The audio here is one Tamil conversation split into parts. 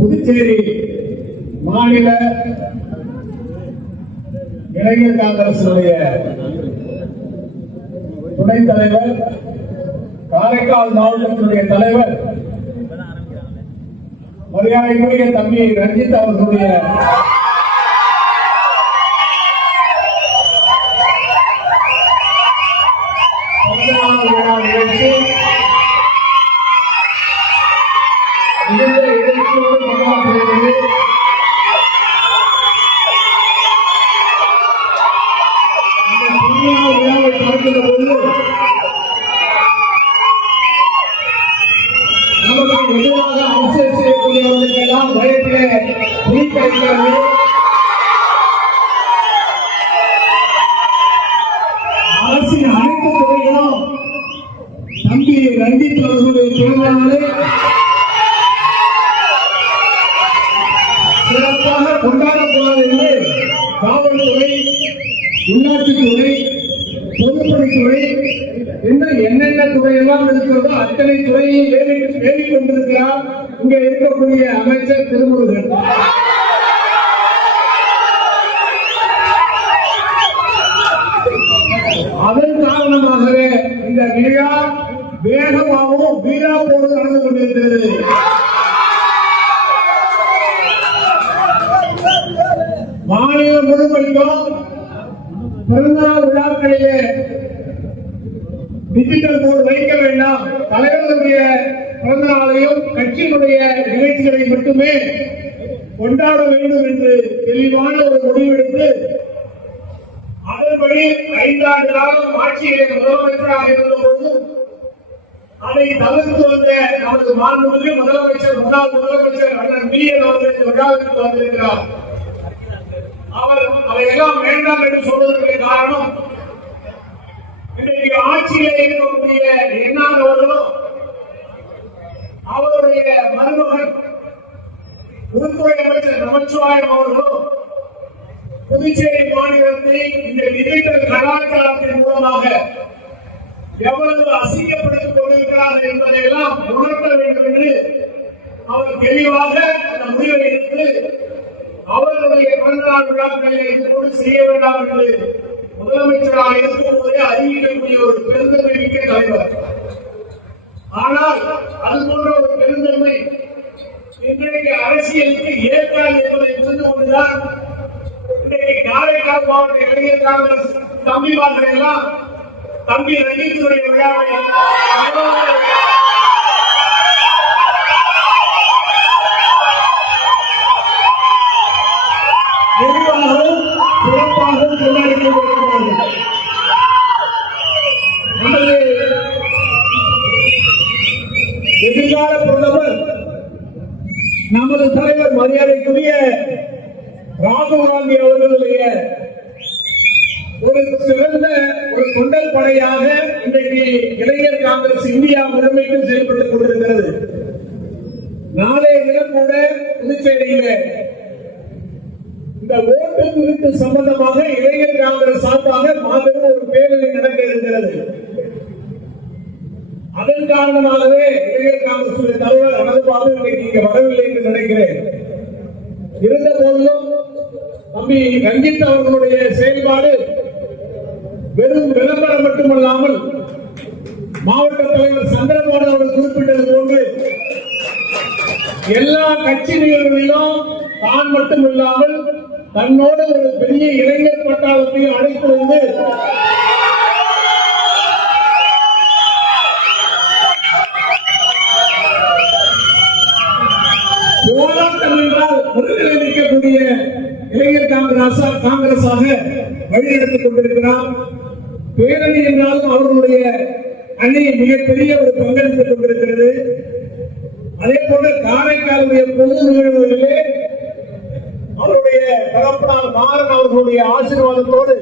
புதுச்சேரி மாநில இளைஞர் காங்கிரசுடைய துணைத் தலைவர், காரைக்கால் மாவட்டத்தினுடைய தலைவர், மரியாதைக்குரிய தம்பி ரஞ்சித் அவர்களுடைய நிகழ்ச்சி மிகுந்த எழுச்சியோடு கொண்டாடப்படுகிறது. இந்த திருவிழா விழாவை பார்க்கின்ற போது நமக்கு எதிராக அரசியல் செய்யக்கூடியவர்களுக்கெல்லாம் பயத்திலே குறிப்பிடுகிறது. அரசின் அனைத்து துறைகளும் தம்பி ரஞ்சித் அவர்களுடைய பிறந்த நாளை சிறப்பாக கொண்டாடக்கூடாது என்று காவல்துறை, உள்ளாட்சித்துறை, பொதுப்பணித்துறை, இன்னும் என்னென்ன துறையெல்லாம் இருக்கிறதோ அத்தனை துறையை வேண்டிக் கொண்டிருக்கிறார் இங்கே இருக்கக்கூடிய அமைச்சர் திருமுருகன். அதன் காரணமாகவே இந்த விழா வேகமாகவும் வீரா போது நடந்து கொண்டிருக்கிறது. மாநிலம் முழுமைக்கும் பிறந்தநாள் விழாக்களிலே டிஜிட்டல் போர்டு வைக்க வேண்டாம், தலைவர்களுடைய பிறந்த நாளையும் கட்சியினுடைய நிகழ்ச்சிகளை மட்டுமே கொண்டாட வேண்டும் என்று தெளிவான ஒரு முடிவெடுத்து அதன்படி 5 ஆண்டு காலம் ஆட்சியிலே முதலமைச்சராக இருந்தபோது அதை தவிர்த்து வந்த நமது மாண்புமிகு முதலமைச்சர், முன்னாள் முதலமைச்சர் அண்ணன் பிஎன் அவர்கள் இந்த விழாவிற்கு வந்திருக்கிறார். அவர் அதையெல்லாம் வேண்டாம் என்று சொல்வதற்கு காரணம், இன்றைக்கு ஆட்சியிலே இருக்கக்கூடிய என்ஆர் அவர்களும் அவருடைய மருமகன் உள்துறை அமைச்சர் நமச்சிவாயம் அவர்களும் புதுச்சேரி மாநிலத்தை இந்த டிஜிட்டல் கலாச்சாரத்தின் மூலமாக எவ்வளவு அசிங்கப்படுத்திக் கொண்டிருக்கிறார்கள் என்பதையெல்லாம் உணர்த்த வேண்டும் என்று அவர் தெளிவாக அந்த முடிவை எடுத்து அவர்களுடைய பிறந்தநாள் விழாக்களை இதோடு செய்ய வேண்டாம் என்று முதலமைச்சராக இருக்கும்போதே அறிவிக்கக்கூடிய ஒரு பெருந்தன்மை மிக்க தலைவர். ஆனால் அது போன்ற ஒரு பெருந்தன்மை இன்றைக்கு அரசியலுக்கு ஏற்காது என்பதை புரிந்து கொண்டுதான் இன்றைக்கு காரைக்கால் மாவட்ட இளைஞர் காங்கிரஸ் தம்பிமார்கள் எல்லாம் தம்பி ரஞ்சித்துடைய விழாவை விரிவாகவும் சிறப்பாகவும் கொண்டாடி கொண்டிருக்கிறார்கள். நமது எதிர்கால பிரதமர், நமது தலைவர் மரியாதைக்குரிய ராகுல் காந்தி அவர்களுடைய ஒரு சிறந்த ஒரு தொண்டல் படையாக இன்றைக்கு இளைஞர் காங்கிரஸ் இந்தியா முழுமைக்கு செயல்பட்டுக் கொண்டிருக்கிறது. நாளைய தினம் கூட புதுச்சேரியிலே இந்த ஓட்டு குறித்து சம்பந்தமாக இளைஞர் காங்கிரஸ் சார்பாக மாபெரும் ஒரு பேரணி நடக்க இருக்கிறது. அதன் காரணமாகவே இளைஞர் காங்கிரஸ் தலைவர் அனந்தபாபு இன்றைக்கு இங்கு வரவில்லை என்று நினைக்கிறேன். இருந்த போதிலும் தம்பி ரஞ்சித் அவர்களுடைய செயல்பாடு வெறும் விளம்பரம் மட்டுமல்லாமல் மாவட்ட தலைவர் சந்திரபாபு அவர்கள் குறிப்பிட்டது போன்று எல்லா கட்சி நிகழ்வுகளிலும் தான் மட்டும் இல்லாமல் தன்னோடு ஒரு பெரிய இளைஞர் பட்டாளத்தை அழைத்து வந்து போராட்டம் என்றால் முருகனை நிற்கக்கூடிய இளைஞர் காங்கிரஸாக வழிநடத்திக் கொண்டிருக்கிறார். பேரணி என்றாலும் அவர்களுடைய அணி மிகப்பெரிய ஒரு பங்களித்துக் கொண்டிருக்கிறது. அதே போல காரைக்காலுடைய பொது நிகழ்வுகளிலே அவருடைய தகப்பனார் மாறன் அவர்களுடைய ஆசீர்வாதத்தோடு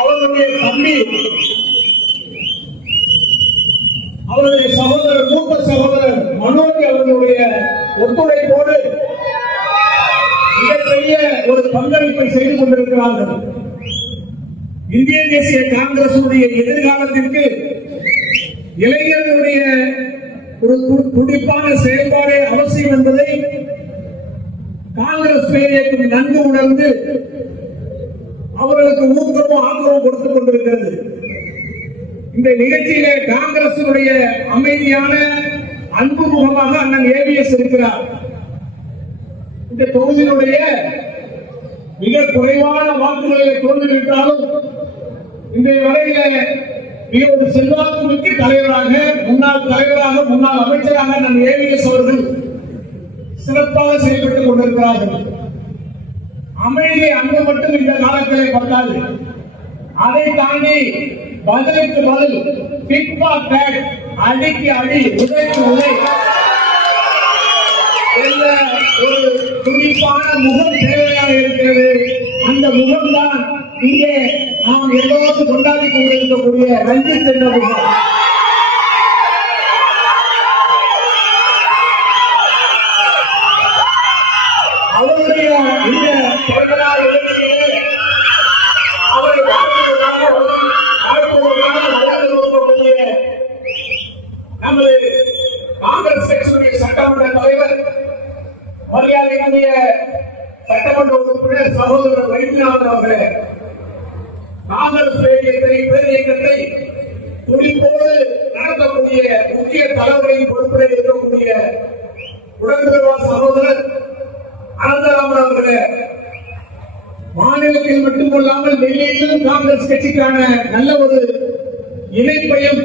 அவருடைய தம்பி, அவருடைய சகோதரர், மூத்த சகோதரர் மனோஜ் அவர்களுடைய ஒத்துழைப்போடு மிகப்பெரிய ஒரு பங்களிப்பை செய்து கொண்டிருக்கிறார்கள். இந்திய தேசிய காங்கிரசுடைய எதிர்காலத்திற்கு இளைஞர்களுடைய ஒரு துடிப்பான செயல்பாடு அவசியம் என்பதை காங்கிரஸ் பேரியக்கம் நன்கு உணர்ந்து அவர்களுக்கு ஊக்கமும் ஆதரவும் கொடுத்துக் கொண்டிருக்கிறது. இந்த நிகழ்ச்சியிலே காங்கிரசினுடைய அமைதியான அன்பு முகமாக அண்ணன் ஏவிஎஸ் இருக்கிறார். இந்த தொகுதியினுடைய மிக குறைவான வாக்குகளை தோல்விவிட்டாலும் இன்றைய வரையில மிக ஒரு செல்வாக்கு மிக்க தலைவராக, முன்னாள் அமைச்சராக அண்ணன் ஏவிஎஸ் அவர்கள் சிறப்பாக செயல்பட்டுக் கொண்டிருக்கிறார்கள். அமைதி அன்பு மட்டும் இந்த காலத்திலே பத்தாது, அதை தாண்டி பதிலுக்கு பதில், பிக் ஃபார் பேக், அடிக்கு அடி, உதைக்கு உதை என்ற ஒரு துடிப்பான முகம் தேவையாக இருக்கிறது. அந்த முகம்தான் இங்கே நாம் எல்லோரும் கொண்டாடி கொண்டிருக்கக்கூடிய ரஞ்சித் என்ற முகம். அவருடைய இந்த நமது காங்கிரஸ் கட்சியுடைய சட்டமன்ற தலைவர், மரியாதைக்குரிய சட்டமன்ற உறுப்பினர் சகோதரர் வைத்தியநாதன் அவர்களே, காங்கிரஸ் பேரியக்கத்தை துடிப்போடு நடத்தக்கூடிய முக்கிய தலைவரின் பொறுப்பில் இருக்கக்கூடிய உடன்பிறவார் சகோதரர் அனந்தராமன் அவர்களே, மாநிலத்தில் மட்டுமல்லாமல் டெல்லியிலும் காங்கிரஸ் கட்சிக்கான நல்ல ஒரு இணைப்பையும்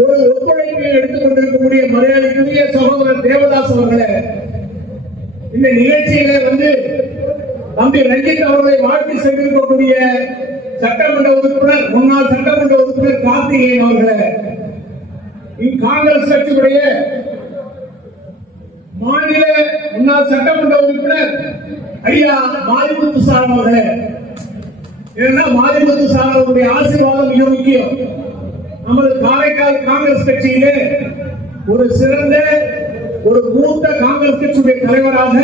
ஒரு ஒத்துழைப்பை எடுத்துக் கொண்டிருக்கக்கூடிய மரியாதைக்குரிய சகோதரர் தேவதாஸ் அவர்களே, இந்த நிகழ்ச்சியிலே வந்து தம்பி ரஞ்சித் அவர்களை வாழ்த்தி சென்றிருக்கக்கூடிய சட்டமன்ற உறுப்பினர், முன்னாள் சட்டமன்ற உறுப்பினர் கார்த்திகேயன் அவர்களே, காங்கிரஸ் கட்சியுடைய மாநில முன்னாள் சட்டமன்ற உறுப்பினர் ஐயா மாரிமுத்து சார் அவர்களே, ஏன்னா மாரிமுத்து சார் அவருடைய ஆசீர்வாதம் மிக முக்கியம். நமது காரைக்கால் காங்கிரஸ் கட்சியிலே ஒரு சிறந்த ஒரு மூத்த காங்கிரஸ் கட்சியுடைய தலைவராக,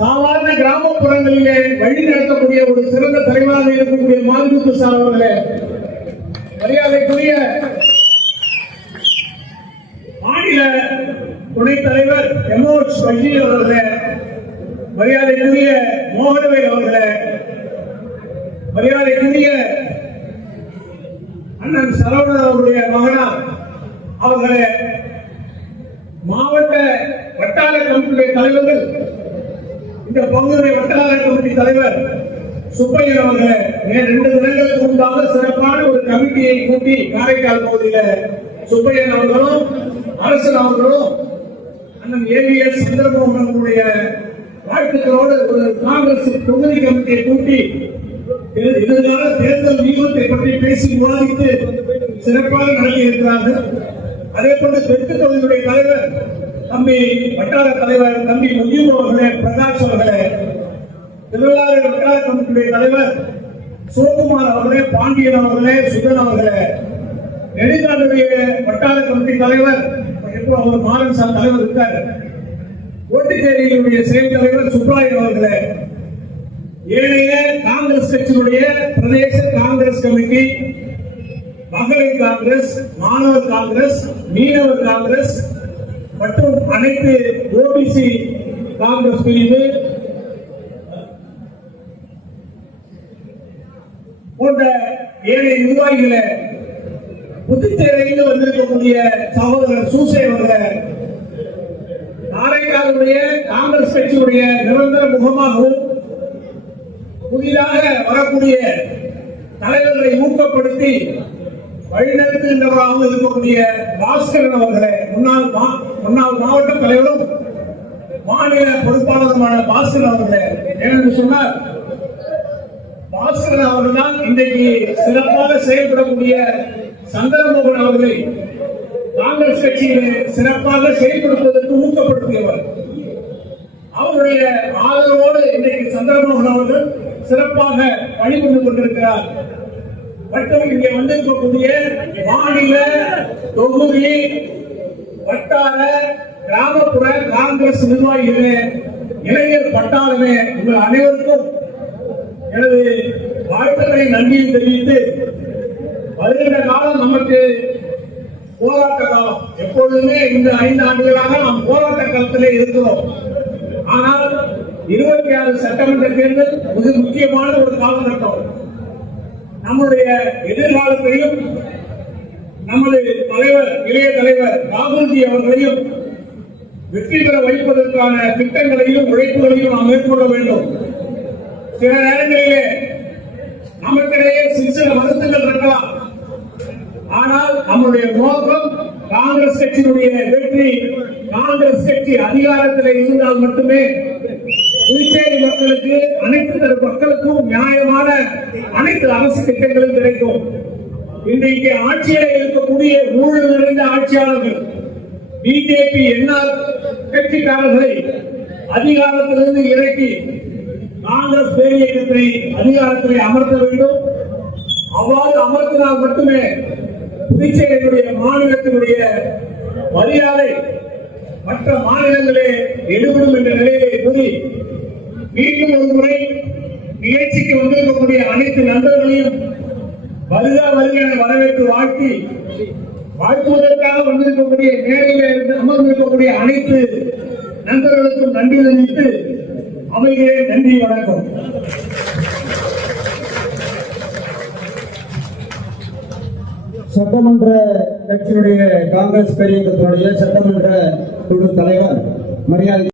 சாதாரண கிராமப்புறங்களிலே வழி நடத்தக்கூடிய ஒரு சிறந்த தலைவராக இருக்கக்கூடிய மாரிமுத்து சார் அவர்களே, மரியாதைக்குரிய மாநில துணைத் தலைவர் எம்ஓஎச் வஜீர் அவர்களே, மரியாதைக்குரிய மோகனவேல் அவர்களே, மரியாதைக்குரிய அண்ணன் சரவணன் அவருடைய மகனார் அவர்களே, மாவட்ட வட்டார கமிட்டியுடைய தலைவர்கள், இந்த பகுதியுடைய வட்டார கமிட்டி தலைவர் சுப்பையன் அவர்களே, 2 தினங்களுக்கு முன்பாக சிறப்பான ஒரு கமிட்டியை கூட்டி காரைக்கால் பகுதியில சுப்பையன் அவர்களும் அரசன் அவர்களும் அண்ணன் ஏவிஎஸ் சந்திரமோகனுடைய வாழ்த்துக்களோடு ஒரு காங்கிரஸ் தொகுதி கமிட்டியை கூட்டி எதிர்கால தேர்தல் வியூகத்தை பற்றி பேசி விவாதித்து சிறப்பாக நடத்தி இருக்கிறார்கள். அதே போன்று தெற்கு தொகுதியுடைய தலைவர் தம்பி வட்டார தலைவர் தம்பி முஜீப் அவர்களே, பிரகாஷ் அவர்களே, திருவிழாறு வட்டார கமிட்டியுடைய தலைவர் சிவகுமார் அவர்களே, பாண்டியன் அவர்களே, சுதன் அவர்களே, நெடுங்காடுடைய வட்டார கமிட்டி தலைவர் அவர் மாறன் சார் தலைவர் இருக்கார், ஓட்டுச்சேரியினுடைய செயல் தலைவர் சுப்ராயன் அவர்களே, ஏனைய காங்கிரஸ் கட்சியினுடைய பிரதேச காங்கிரஸ் கமிட்டி, மகளிர் காங்கிரஸ், மாணவர் காங்கிரஸ், மீனவர் காங்கிரஸ் மற்றும் அனைத்து ஓபிசி காங்கிரஸ் பிரிவு போன்ற ஏழை நிர்வாகிகளை, புதுச்சேரியில் வந்திருக்கக்கூடிய சகோதரர் சூசை அவர்களே, காரைக்காலுடைய காங்கிரஸ் கட்சியுடைய நிரந்தர முகமாகவும் புதிதாக வரக்கூடிய தலைவர்களை ஊக்கப்படுத்தி வழிநடத்துகின்றவராகவும் இருக்கக்கூடிய பாஸ்கரன் அவர்களே, முன்னாள் மாவட்ட தலைவரும் மாநில பொறுப்பாளருமான பாஸ்கரன் அவர்களே, ஏனென்று சொன்னால் பாஸ்கரன் அவர்கள் தான் இன்றைக்கு சிறப்பாக செயல்படக்கூடிய சந்திரமோகன் அவர்களை காங்கிரஸ் கட்சியிலே சிறப்பாக செயல்படுத்துவதற்கு ஊக்கப்படுத்தியவர். அவருடைய ஆதரவோடு இன்றைக்கு சந்திரமோகன் அவர்கள் சிறப்பாக வழிபட்டு கொண்டிருக்கிறார். மற்றும் இங்கே வந்திருக்கக்கூடிய மாநில தொகுதி வட்டார கிராமப்புற காங்கிரஸ் நிர்வாகிகளே, இளைஞர் பட்டாளமே, உங்கள் அனைவருக்கும் எனது வாழ்த்துக்களை நன்றியை தெரிவித்து, வருகின்ற காலம் நமக்கு போராட்ட காலம். எப்பொழுதுமே இந்த 5 ஆண்டுகளாக நாம் போராட்ட காலத்திலே இருக்கிறோம். ஆனால் 26 சட்டமன்ற தேர்தல் மிக முக்கியமான ஒரு காலகட்டம். நம்முடைய எதிர்காலத்தையும் நமது தலைவர், இளைய தலைவர் ராகுல்ஜி அவர்களையும் வெற்றி பெற வைப்பதற்கான திட்டங்களையும் உழைப்புகளையும் நாம் மேற்கொள்ள வேண்டும். சில நேரங்களிலே நமக்கிடையே சில மருத்துவங்கள் இருக்கலாம். ஆனால் நம்முடைய நோக்கம் காங்கிரஸ் கட்சியினுடைய வெற்றி. காங்கிரஸ் கட்சி அதிகாரத்தில் இருந்தால் மட்டுமே புதுச்சேரி மக்களுக்கு, அனைத்து தரப்பு மக்களுக்கும் நியாயமான அனைத்து அரசு திட்டங்களும் கிடைக்கும். இன்றைக்கு ஆட்சியில் இருக்கக்கூடிய ஊழல் நிறைந்த ஆட்சியாளர்கள், பிஜேபி என்ஆர் கட்சிக்காரர்களை அதிகாரத்திலிருந்து இறக்கி காங்கிரஸ் பேரியக்கத்தை அதிகாரத்தில் அமர்த்த வேண்டும். அவ்வாறு அமர்த்தினால் மட்டுமே புதுச்சேரியினுடைய மாநிலத்தினுடைய மரியாதை மற்ற மாநிலங்களே எடுபடும் என்ற நிலையை கூறி, மீண்டும் ஒரு முறை நிகழ்ச்சிக்கு வந்திருக்கக்கூடிய அனைத்து நண்பர்களையும் வருக வருக என வரவேற்று வாழ்த்துவதற்காக வந்திருக்கக்கூடிய நேரில் அமர்ந்திருக்கக்கூடிய அனைத்து நண்பர்களுக்கும் நன்றி தெரிவித்து அமைகிறேன். நன்றி, வணக்கம். சட்டமன்ற கட்சியினுடைய காங்கிரஸ் பேரியக்கத்தினுடைய சட்டமன்ற குழு தலைவர் மரியாதை